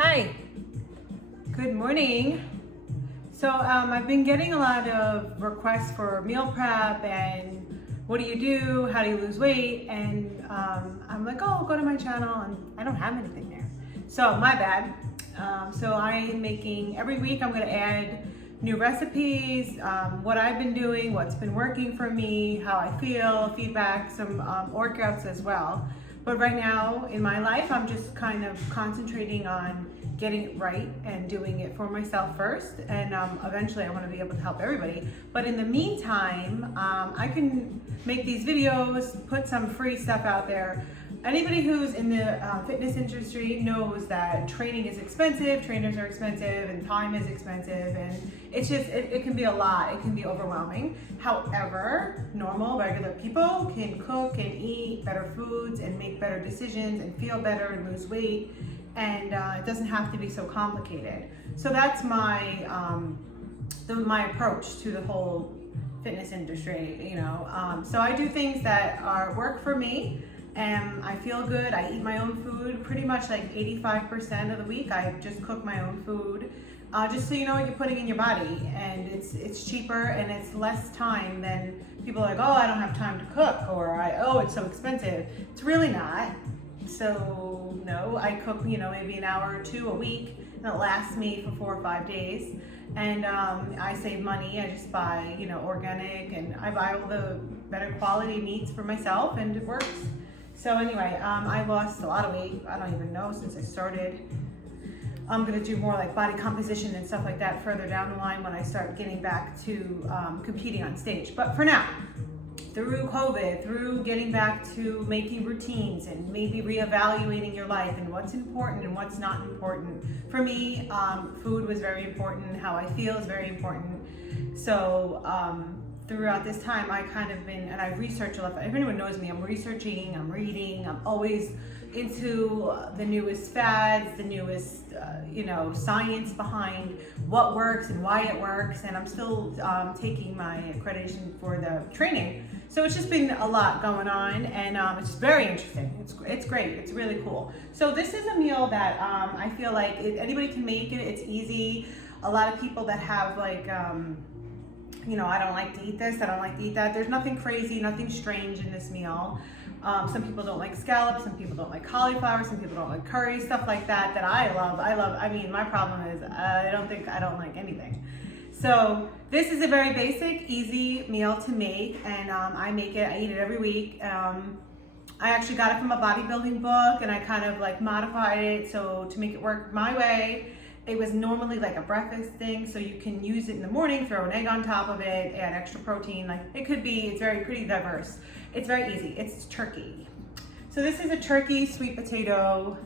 Hi, good morning. So I've been getting a lot of requests for meal prep and what do you do, how do you lose weight, and I'm like, oh, go to my channel, and I don't have anything there. So my bad. So I'm making, every week I'm gonna add new recipes, what I've been doing, what's been working for me, how I feel, feedback, some workouts as well. But right now in my life, I'm just kind of concentrating on getting it right and doing it for myself first. And eventually I want to be able to help everybody. But in the meantime, I can make these videos, put some free stuff out there. Anybody who's in the fitness industry knows that training is expensive, trainers are expensive, and time is expensive, and it's just, it can be a lot, it can be overwhelming. However, normal, regular people can cook and eat better foods and make better decisions and feel better and lose weight, and it doesn't have to be so complicated. So that's my, my approach to the whole fitness industry, you know. So I do things that work for me, and I feel good. I eat my own food pretty much like 85% of the week. I just cook my own food, just so you know what you're putting in your body. And it's cheaper and it's less time than people are like, oh, I don't have time to cook, or oh, it's so expensive. It's really not. So no, I cook, you know, maybe an hour or two a week, and it lasts me for 4 or 5 days. And I save money. I just buy, you know, organic, and I buy all the better quality meats for myself, and it works. So anyway, I lost a lot of weight. I don't even know since I started. I'm gonna do more like body composition and stuff like that further down the line when I start getting back to competing on stage. But for now, through COVID, through getting back to making routines and maybe reevaluating your life and what's important and what's not important. For me, food was very important. How I feel is very important. So throughout this time, I kind of been, and I've researched a lot. If anyone knows me, I'm researching, I'm reading, I'm always into the newest fads, the newest, you know, science behind what works and why it works. And I'm still taking my accreditation for the training. So it's just been a lot going on, and it's very interesting. It's great. It's really cool. So this is a meal that I feel like anybody can make it. It's easy. A lot of people that have like, you know, I don't like to eat this, I don't like to eat that. There's nothing crazy, nothing strange in this meal. Some people don't like scallops, some people don't like cauliflower, some people don't like curry, stuff like that, that I love. I mean, my problem is I don't like anything. So this is a very basic, easy meal to make, and I make it, I eat it every week. I actually got it from a bodybuilding book, and I kind of like modified it so to make it work my way. It was normally like a breakfast thing, so you can use it in the morning, throw an egg on top of it, add extra protein. Like it could be, it's pretty diverse. It's very easy. It's turkey. So this is a turkey sweet potato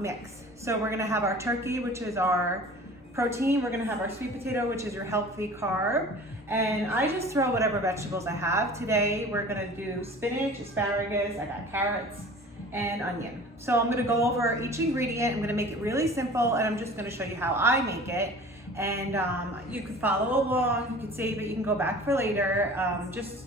mix. So we're gonna have our turkey, which is our protein. We're gonna have our sweet potato, which is your healthy carb. And I just throw whatever vegetables I have. Today we're gonna do spinach, asparagus, I got carrots, and onion. So I'm gonna go over each ingredient. I'm gonna make it really simple, and I'm just gonna show you how I make it. And you can follow along, you can save it, you can go back for later. Just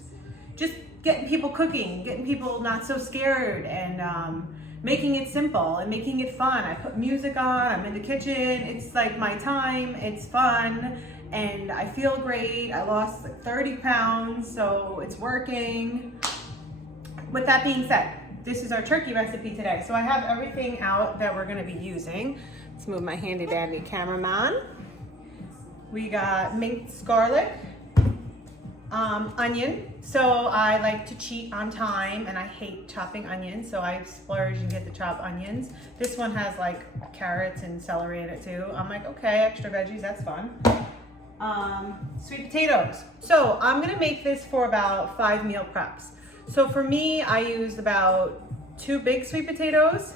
getting people cooking, getting people not so scared, and making it simple and making it fun. I put music on, I'm in the kitchen, it's like my time, it's fun, and I feel great. I lost like 30 pounds, so it's working. With that being said, this is our turkey recipe today. So I have everything out that we're gonna be using. Let's move my handy dandy cameraman. We got minced garlic, onion. So I like to cheat on time, and I hate chopping onions, so I splurge and get the chopped onions. This one has like carrots and celery in it too. I'm like, okay, extra veggies, that's fun. Sweet potatoes. So I'm gonna make this for about 5 meal preps. So for me, I used about 2 big sweet potatoes,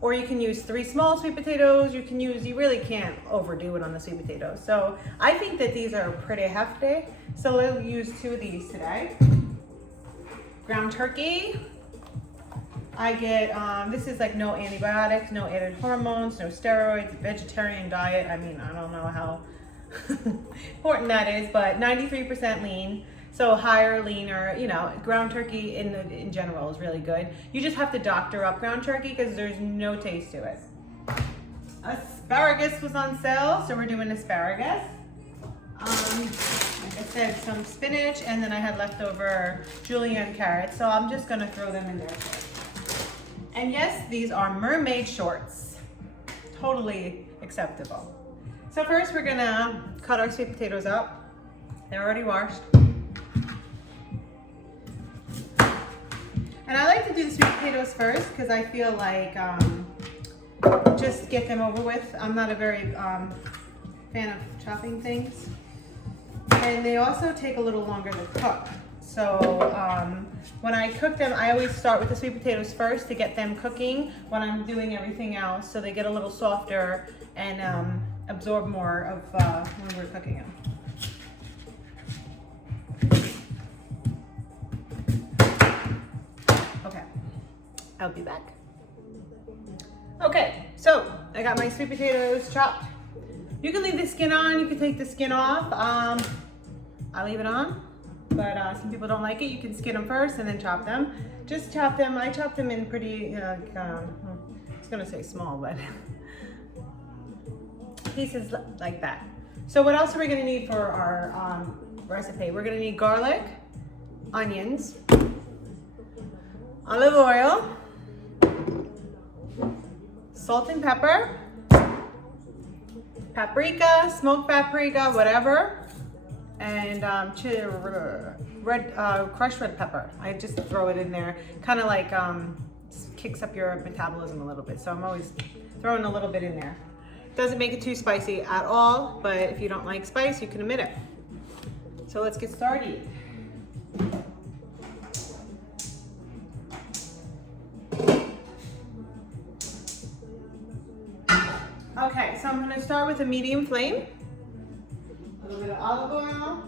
or you can use 3 small sweet potatoes. You really can't overdo it on the sweet potatoes. So I think that these are pretty hefty. So we'll use 2 of these today. Ground turkey. I get, this is like no antibiotics, no added hormones, no steroids, vegetarian diet. I mean, I don't know how important that is, but 93% lean. So higher, leaner, you know, ground turkey in general is really good. You just have to doctor up ground turkey because there's no taste to it. Asparagus was on sale, so we're doing asparagus. Like I said, some spinach, and then I had leftover julienne carrots, so I'm just gonna throw them in there. And yes, these are mermaid shorts. Totally acceptable. So first we're gonna cut our sweet potatoes up. They're already washed. And I like to do the sweet potatoes first because I feel like just get them over with. I'm not a very fan of chopping things. And they also take a little longer to cook. So when I cook them, I always start with the sweet potatoes first to get them cooking when I'm doing everything else, so they get a little softer and absorb more of when we're cooking them. Okay, I'll be back. Okay, so I got my sweet potatoes chopped. You can leave the skin on, you can take the skin off. I leave it on, but some people don't like it. You can skin them first and then chop them. Just chop them. I chop them in pretty, I was gonna say small, but pieces like that. So what else are we gonna need for our recipe? We're gonna need garlic, onions, olive oil, salt and pepper, paprika, smoked paprika, whatever, and crushed red pepper. I just throw it in there, kind of like kicks up your metabolism a little bit. So I'm always throwing a little bit in there. Doesn't make it too spicy at all, but if you don't like spice, you can omit it. So let's get started. Okay, so I'm gonna start with a medium flame. A little bit of olive oil,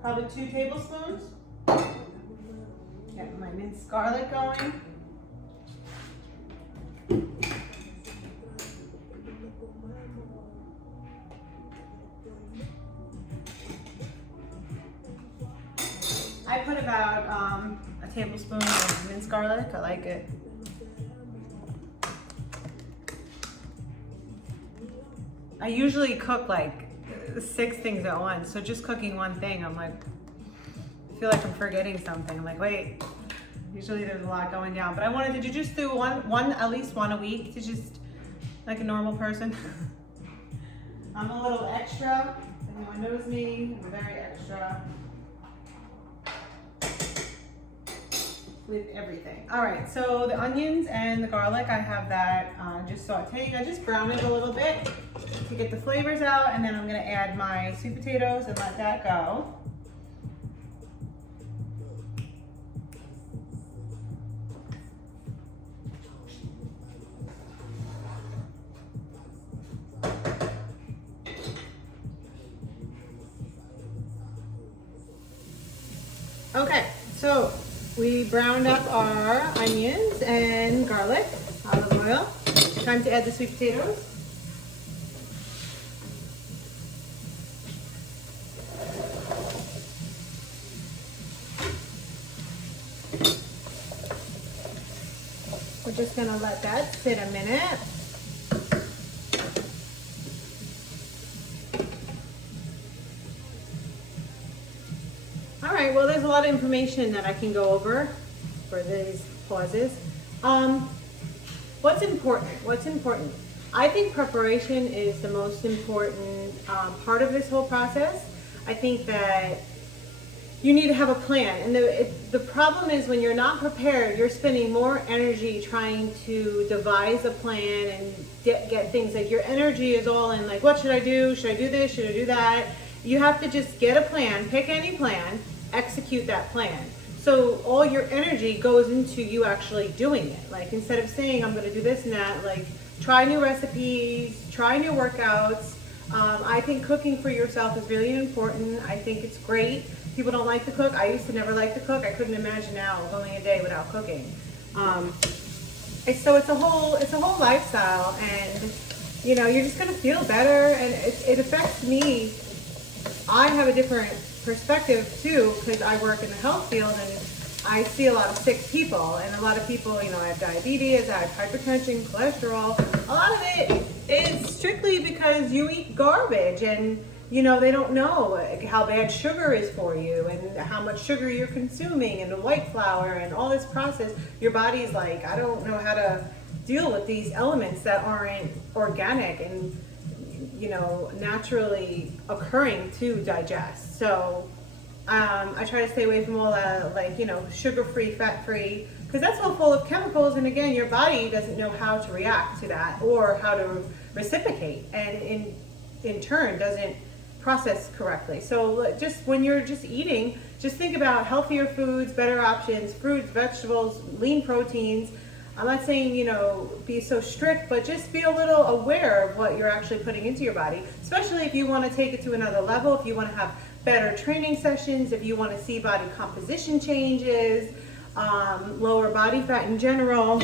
probably 2 tablespoons. Get my minced garlic going. I put about a tablespoon of minced garlic. I like it. I usually cook like 6 things at once, so just cooking one thing, I'm like, I feel like I'm forgetting something. I'm like, wait, usually there's a lot going down. But I wanted to just do at least one a week, to just, like a normal person. I'm a little extra, if anyone knows me, I'm very extra with everything. All right, so the onions and the garlic, I have that just sauteing. I just brown it a little bit to get the flavors out, and then I'm gonna add my sweet potatoes and let that go. Okay, so we browned up our onions and garlic, olive oil. Time to add the sweet potatoes. We're just gonna let that sit a minute. All right, well, there's a lot of information that I can go over for these pauses. What's important? What's important? I think preparation is the most important part of this whole process. I think that you need to have a plan. And the problem is when you're not prepared, you're spending more energy trying to devise a plan and get things, like your energy is all in like, what should I do? Should I do this? Should I do that? You have to just get a plan, pick any plan, execute that plan. So all your energy goes into you actually doing it. Like instead of saying, I'm gonna do this and that, like try new recipes, try new workouts. I think cooking for yourself is really important. I think it's great. People don't like to cook. I used to never like to cook. I couldn't imagine now going a day without cooking. So it's a whole lifestyle, and you know, you're just gonna feel better, and it affects me. I have a different perspective too, because I work in the health field, and I see a lot of sick people, and a lot of people, you know, have diabetes, I have hypertension, cholesterol. A lot of it is strictly because you eat garbage, and you know, they don't know how bad sugar is for you and how much sugar you're consuming and the white flour and all this process. Your body's like, I don't know how to deal with these elements that aren't organic and, you know, naturally occurring to digest. So I try to stay away from all that, like, you know, sugar-free, fat-free, because that's all full of chemicals. And again, your body doesn't know how to react to that or how to reciprocate, and in turn doesn't process correctly. So just when you're just eating, just think about healthier foods, better options, fruits, vegetables, lean proteins. I'm not saying, you know, be so strict, but just be a little aware of what you're actually putting into your body, especially if you want to take it to another level, if you want to have better training sessions, if you want to see body composition changes, lower body fat in general.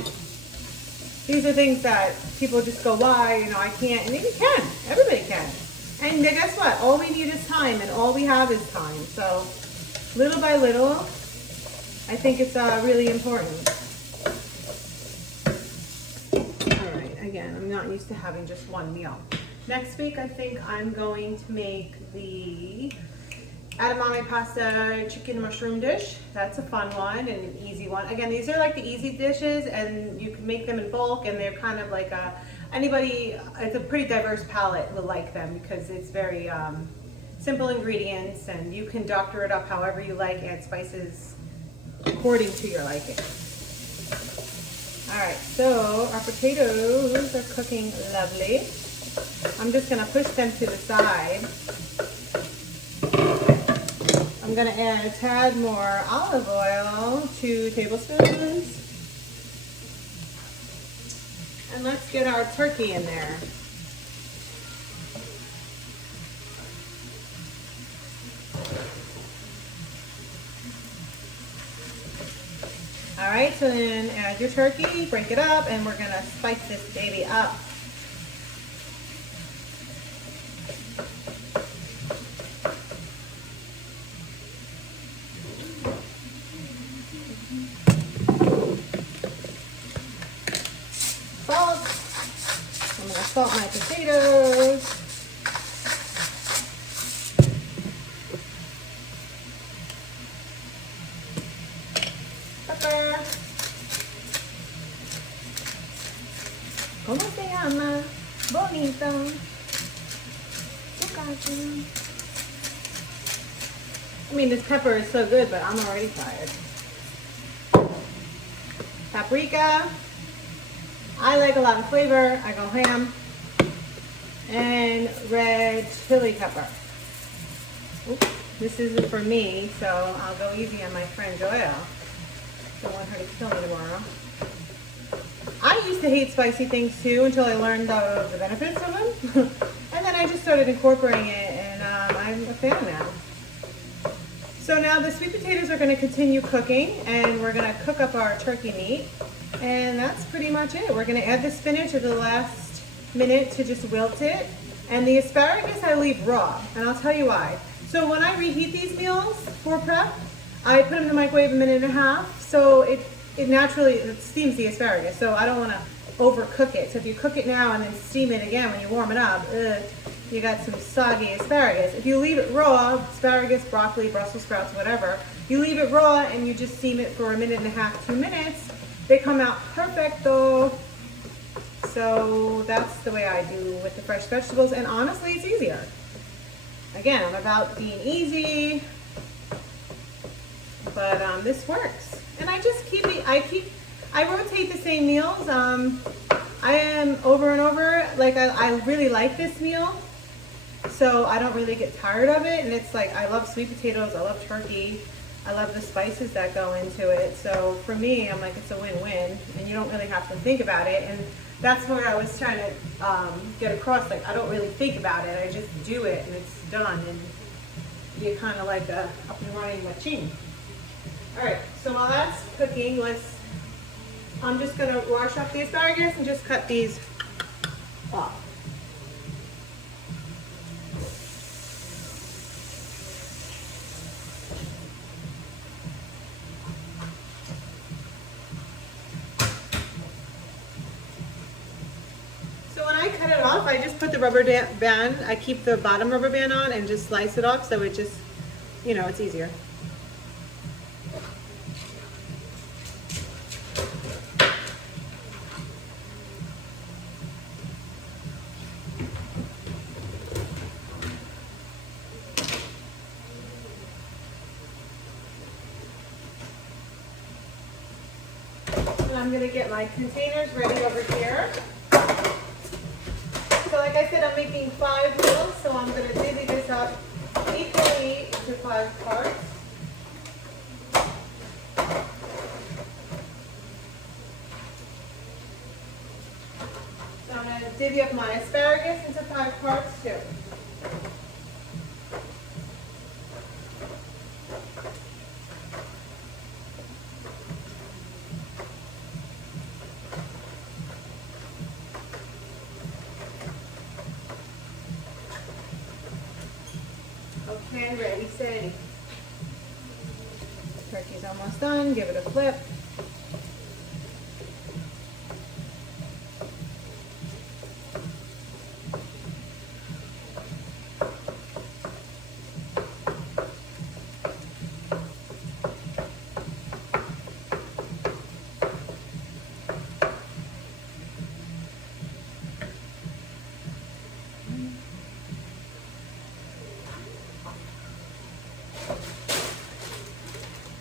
These are things that people just go, why, you know, I can't, and you can, everybody can. And guess what? All we need is time, and all we have is time. So little by little, I think it's really important. All right, again, I'm not used to having just one meal. Next week, I think I'm going to make the edamame pasta chicken mushroom dish. That's a fun one and an easy one. Again, these are like the easy dishes, and you can make them in bulk, and they're kind of like anybody, it's a pretty diverse palate will like them because it's very simple ingredients, and you can doctor it up however you like, add spices according to your liking. All right, so our potatoes are cooking lovely. I'm just gonna push them to the side. I'm gonna add a tad more olive oil, 2 tablespoons. And let's get our turkey in there. All right, so then add your turkey, break it up, and we're gonna spice this baby up. Salt my potatoes. Pepper. ¿Cómo se llama? Bonito. I mean, this pepper is so good, but I'm already tired. Paprika. I like a lot of flavor. I go ham. And red chili pepper. Oops, this isn't for me, so I'll go easy on my friend Joelle. Don't want her to kill me tomorrow. I used to hate spicy things too until I learned the benefits of them. And then I just started incorporating it, and I'm a fan now. So now the sweet potatoes are going to continue cooking, and we're going to cook up our turkey meat. And that's pretty much it. We're going to add the spinach at the last minute to just wilt it, and the asparagus I leave raw, and I'll tell you why. So when I reheat these meals for prep, I put them in the microwave 1.5 minutes, so it naturally steams the asparagus, so I don't want to overcook it. So if you cook it now and then steam it again when you warm it up, you got some soggy asparagus. If you leave it raw, asparagus, broccoli, Brussels sprouts, whatever, you leave it raw and you just steam it for 1.5 minutes, 2 minutes, they come out perfecto. So that's the way I do with the fresh vegetables, and honestly, it's easier. Again, I'm about being easy, but this works. And I just I rotate the same meals. I am over and over, like I really like this meal, so I don't really get tired of it. And it's like, I love sweet potatoes, I love turkey, I love the spices that go into it. So for me, I'm like, it's a win-win, and you don't really have to think about it. And that's what I was trying to get across. Like, I don't really think about it. I just do it, and it's done. And you're kind of like a up and running machine. All right, so while that's cooking, I'm just gonna wash up the asparagus and just cut these off. off, I just put the rubber band, I keep the bottom rubber band on and just slice it off so it just, you know, it's easier. I'm going to get my containers ready over here. So like I said, I'm making 5 meals, so I'm going to divvy this up equally into 5 parts. So I'm going to divvy up my asparagus into 5 parts too. Okay, ready, steady. Turkey's almost done. Give it a flip.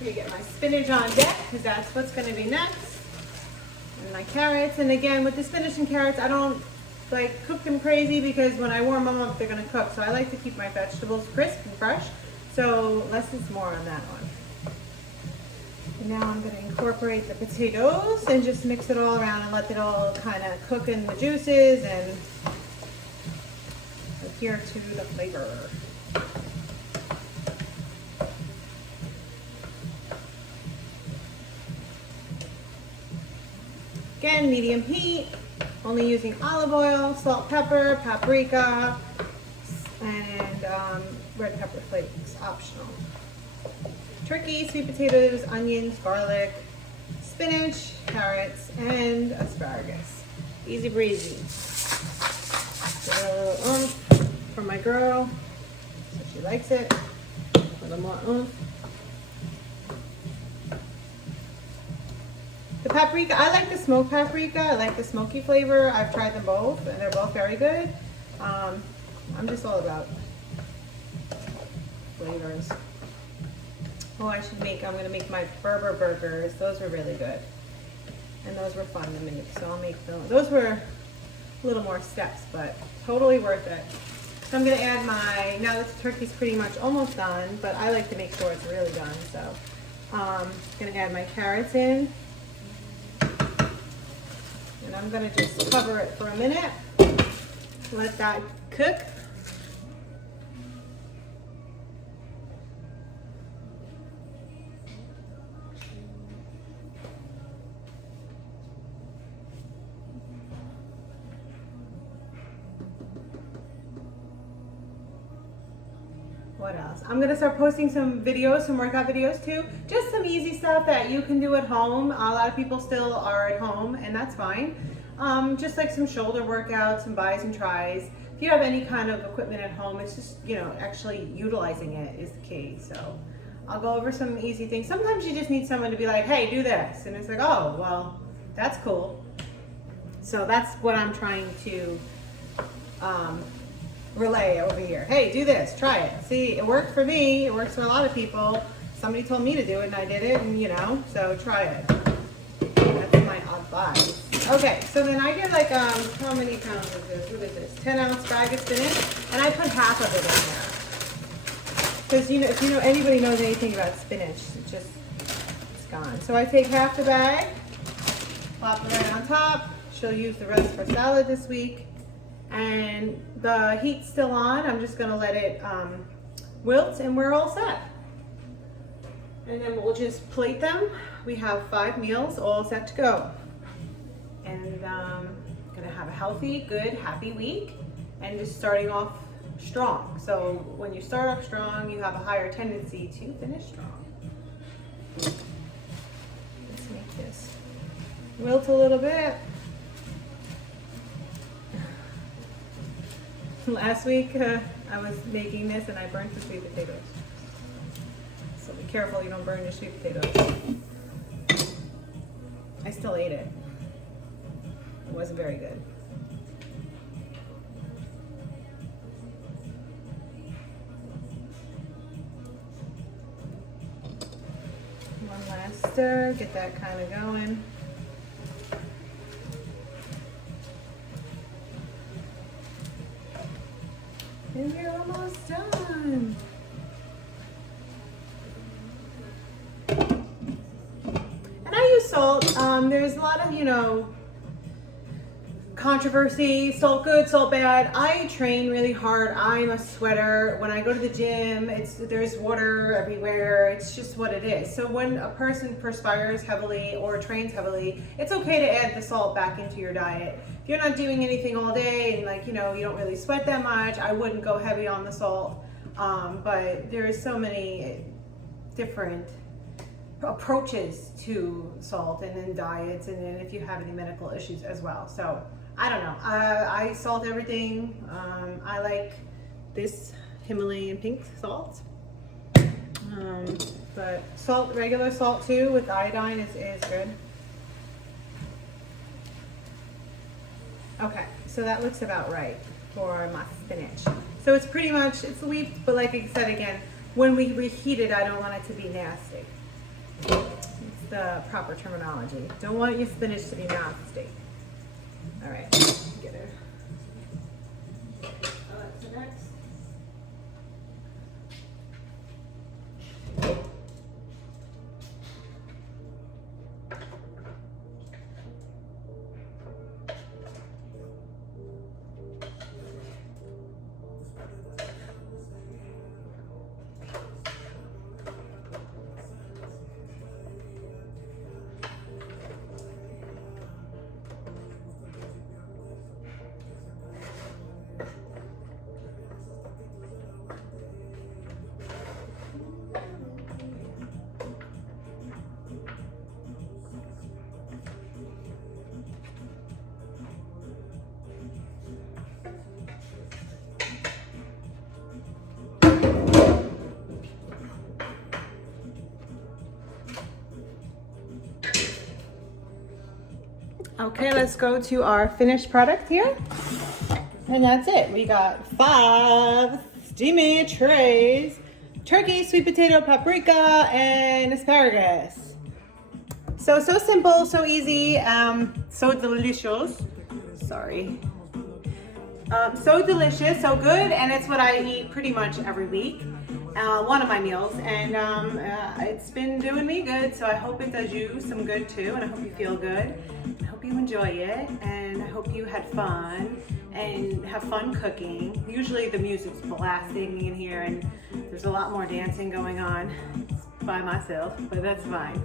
You get my spinach on deck because that's what's going to be next, and my carrots. And again, with the spinach and carrots, I don't like cook them crazy because when I warm them up, they're going to cook. So I like to keep my vegetables crisp and fresh. So less is more on that one. And now I'm going to incorporate the potatoes and just mix it all around and let it all kind of cook in the juices and adhere to the flavor. Again, medium heat, only using olive oil, salt, pepper, paprika, and red pepper flakes, optional. Turkey, sweet potatoes, onions, garlic, spinach, carrots, and asparagus. Easy breezy. Give it a little oomph for my girl, so she likes it. A little more oomph. The paprika, I like the smoked paprika. I like the smoky flavor. I've tried them both, and they're both very good. I'm just all about flavors. Oh, I'm gonna make my Berber burgers. Those were really good. And those were fun to make, so I'll make those. Those were a little more steps, but totally worth it. So I'm gonna add now that the turkey's pretty much almost done, but I like to make sure it's really done, so gonna add my carrots in. And I'm gonna just cover it for a minute, let that cook. What else? I'm gonna start posting some videos, some workout videos too. Just some easy stuff that you can do at home. A lot of people still are at home, and that's fine. Just like some shoulder workouts, some buys and tries. If you have any kind of equipment at home, it's just, you know, actually utilizing it is the key. So I'll go over some easy things. Sometimes you just need someone to be like, hey, do this. And it's like, oh, well, that's cool. So that's what I'm trying to relay over here. Hey, do this, try it. See, it worked for me, it works for a lot of people. Somebody told me to do it and I did it, and you know, so try it. That's my advice. Okay, so then I get like, how many pounds is this? What is this? 10-ounce bag of spinach, and I put half of it in there. Because, you know, if you know, anybody knows anything about spinach, it's gone. So I take half the bag, plop it right on top. She'll use the rest for salad this week. And the heat's still on. I'm just gonna let it wilt, and we're all set. And then we'll just plate them. We have 5 meals all set to go. And gonna have a healthy, good, happy week, and just starting off strong. So when you start off strong, you have a higher tendency to finish strong. Let's make this wilt a little bit. Last week I was making this and I burnt the sweet potatoes. So be careful you don't burn your sweet potatoes. I still ate it. It wasn't very good. One last stir, get that kind of going. And we're almost done. And I use salt. There's a lot of, controversy, salt good, salt bad. I train really hard. I'm a sweater. When I go to the gym, there's water everywhere. It's just what it is. So when a person perspires heavily or trains heavily, it's okay to add the salt back into your diet. If you're not doing anything all day and you don't really sweat that much, I wouldn't go heavy on the salt. But there's so many different approaches to salt and then diets, and then if you have any medical issues as well. So I don't know. I salt everything. I like this Himalayan pink salt. But salt, regular salt too, with iodine is good. Okay, so that looks about right for my spinach. So it's pretty much, it's leaped, but like I said again, when we reheat it, I don't want it to be nasty. It's the proper terminology. Don't want your spinach to be nasty. All right, get it. Oh, that's the next. Okay, let's go to our finished product here. And that's it. We got 5 steamy trays. Turkey, sweet potato, paprika, and asparagus. So simple, so easy, so delicious. Sorry. So delicious, so good, and it's what I eat pretty much every week. One of my meals, and it's been doing me good, so I hope it does you some good too, and I hope you feel good. I hope you enjoy it, and I hope you had fun and have fun cooking. Usually the music's blasting in here and there's a lot more dancing going on by myself, but that's fine.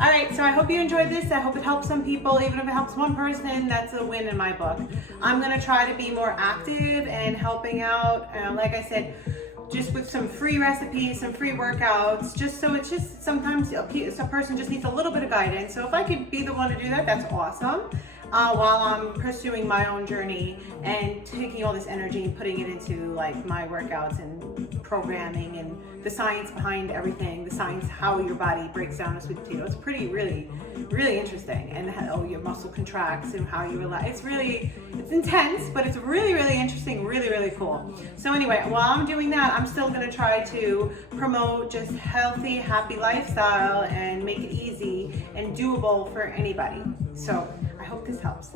All right, so I hope you enjoyed this. I hope it helps some people. Even if it helps one person, that's a win in my book. I'm gonna try to be more active and helping out, like I said, just with some free recipes, some free workouts, just so it's just sometimes a person just needs a little bit of guidance. So if I could be the one to do that, that's awesome. While I'm pursuing my own journey and taking all this energy and putting it into like my workouts and programming and the science behind everything, the science how your body breaks down a sweet potato. It's really interesting, and how your muscle contracts and how you relax. It's intense, but it's really interesting, really cool. So anyway, while I'm doing that, I'm still gonna try to promote just healthy, happy lifestyle and make it easy and doable for anybody. So I hope this helps.